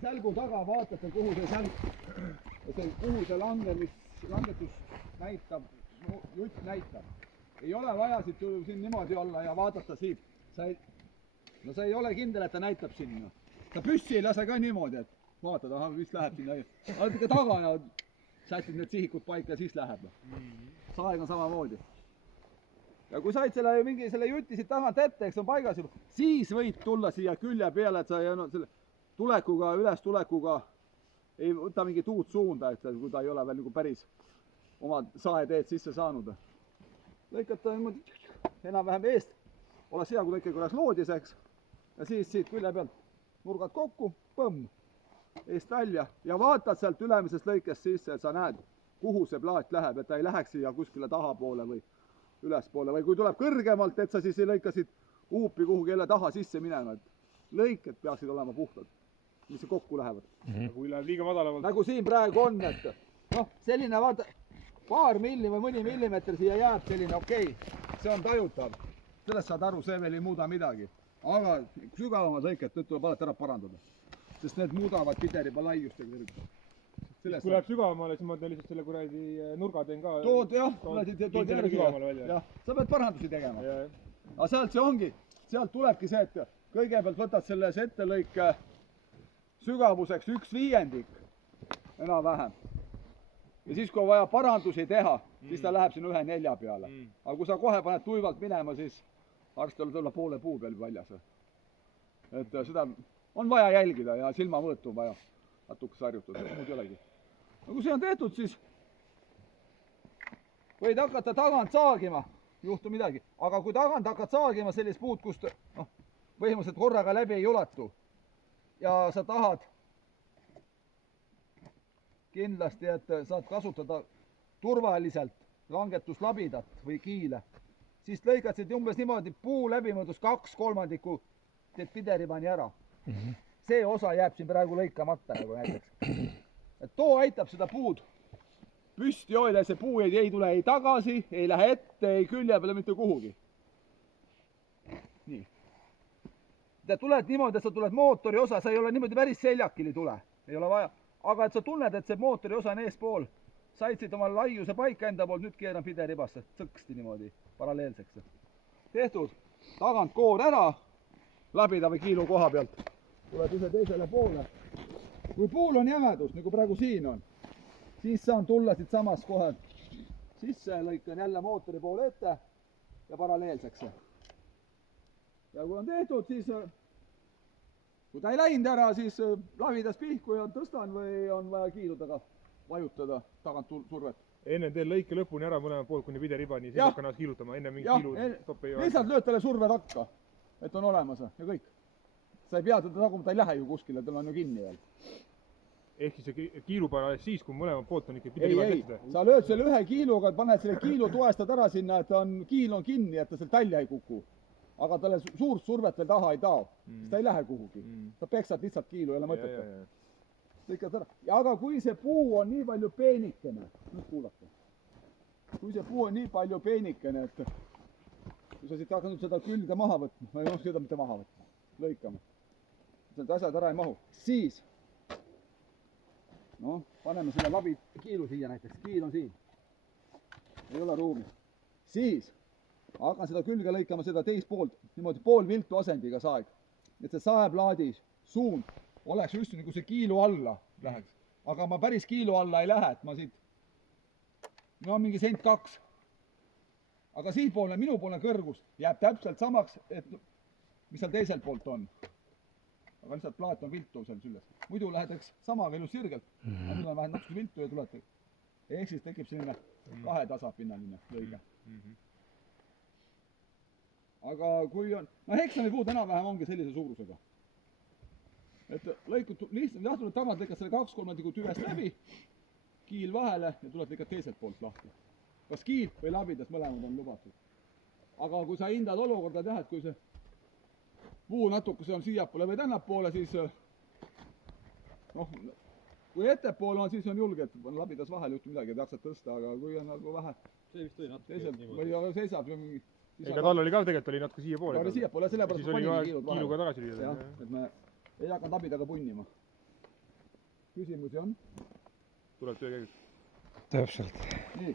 Sälgu taga vaatate, kuhu see langetus näitab, jutt näitab. Ei ole vaja siin niimoodi olla ja vaadata siit. No sa ei ole kindel, et ta näitab sinna. Ta püssi ei lase ka niimoodi, et vaatad, aha, mis läheb sinna. Oled ikka taga ja sätid need sihikud paika ja siis läheb. Saeg on samamoodi. Ja kui said selle jutti siit tagant ette, eks on paigas juba, siis võid tulla siia külje peale, et sa selle tulekuga, üles tulekuga ei võta mingit uut suunda, et kui ta ei ole veel nagu päris oma saeteed sisse saanud. Lõikad ta niimoodi enam-vähem eest, ole hea, kui ta ikka korras loodiseks ja siis siit külje pealt nurgad kokku, põmm, eest välja ja vaatad sealt ülemisest lõikest sisse, et sa näed, kuhu see plaat läheb, et ta ei läheks siia kuskile tahapoole või ülespoole või kui tuleb kõrgemalt, et sa siis ei lõikasid huupi kuhugi jälle taha sisse minema, et lõiked peaksid olema puhtad, mis kokku lähevad. Kui läheb liiga madalavalt. Nagu siin praegu on, et noh, selline vaata, paar milli või mõni millimeeter siia jääb selline okei, see on tajutav. Sellest saad aru, see veel ei muuda midagi. Aga sügavamad lõiked, nüüd tuleb alati ära parandada, sest need muudavad pideriba laiustega. Kui läheb sügavamale, siis ma teen lihtsalt selle kuradi nurga teen ka. Tood järgi ja sa pead parandusi tegema. Aga sealt see ongi, sealt tulebki see, et kõigepealt võtad selles ettelõike sügavuseks 1/5 enam-vähem. Ja siis kui on vaja parandusi teha, siis ta läheb sinna 1/4 peale. Aga kui sa kohe paned tuivalt minema, siis varsti olla tulla poole puu peal väljas. Et seda on vaja jälgida ja silmavõõtu on vaja natukese harjutada, muud ei olegi. No kui see on tehtud, siis võid hakata tagant saagima, juhtu midagi. Aga kui tagant hakkad saagima sellist puud, kust põhimõtteliselt korraga läbi ei ulatu ja sa tahad kindlasti, et saad kasutada turvaliselt langetuslabidat või kiile, siis lõikad siit umbes niimoodi puu läbimõõdus 2/3 teed pideribani ära. See osa jääb siin praegu lõikamata nagu näiteks. Et too aitab seda puud püsti hoida, see puu ei tule ei tagasi, ei lähe ette, ei külje peale mitte kuhugi. Nii. Te tuled niimoodi, et sa tuled mootori osa, sa ei ole niimoodi päris seljakili tule, ei ole vaja. Aga et sa tunned, et see mootori osa on eespool, said siit oma laiuse paika enda poolt, nüüd keeran pideribasse, sõksti niimoodi paralleelseks. Tehtud, tagant koor ära, labida või kiilu koha pealt, tuled ise teisele poole. Kui puul on jämedus, nagu praegu siin on, siis saan tulla siit samas kohe sisse, lõikan jälle mootori poole ette ja paralleelseks. Ja kui on tehtud, siis kui ta ei läinud ära, siis lavidas pihku ja tõstan või on vaja kiilu taga vajutada tagant survet. Enne teen lõike lõpuni ära mõlema poolt kuni pideribani, siis hakkan kiilutama, enne mingi kiilu toppe ei ole. Lihtsalt lööd talle surve takka, et on olemas ja kõik. Sa ei pea teda taguma, ta ei lähe ju kuskile, tal on ju kinni veel. Ehk siis see kiilu paneb siis, kui mõlema poolt on ikka pideriba tehtud? Ei, sa lööd selle ühe kiiluga, paned selle kiilu, toestad ära sinna, et kiil on kinni, et ta sealt välja ei kuku. Aga talle suurt survet veel taha ei tao, siis ta ei lähe kuhugi. Sa peksad lihtsalt kiilu, ei ole mõtet. Aga kui see puu on nii palju peenikene, nüüd kuulake. Kui see puu on nii palju peenikene, et kui sa siit hakanud seda külge maha võtma, või noh, seda mitte maha võtma, lõikama, need asjad ära ei mahu, siis noh, paneme selle labi kiilu siia näiteks, kiil on siin, ei ole ruumi, siis hakkan seda külge lõikama seda teist poolt, niimoodi pool viltu asendiga saeg, et see saeplaadi suund oleks just nagu see kiilu alla läheks, aga ma päris kiilu alla ei lähe, et ma siit, no mingi sent 2, aga siipoolne, minupoolne kõrgus jääb täpselt samaks, et mis seal teiselt poolt on. Aga lihtsalt plaat on viltu seal sülles. Muidu lähed eks samaga ilus sirgelt, aga nüüd on vähe natuke viltu ja tulete. Ehk siis tekib selline kahe tasapinnaline lõige. Aga kui on, no heksami puud enam-vähem ongi sellise suurusega. Et lõikud lihtsalt, jah, tuled tagant, lõikad selle 2/3 tüvest läbi, kiil vahele ja tuled lõikad teiselt poolt lahti. Kas kiil või labidas mõlemad on lubatud. Aga kui sa hindad olukorda teha, et kui see puu natuke see on siiapoole või tännapoole, siis noh, kui ettepoole on, siis on julge, et labidas vahel juhtu midagi, et jaksad tõsta, aga kui on nagu vähe see vist oli natuke või seisab ega tal oli ka tegelikult oli natuke siia poole. Siiapoole, sellepärast siis oli kiiluga tagasi lüüa. Et me ei hakanud labidaga punnima. küsimusi on? tuleb töö käigus. täpselt. nii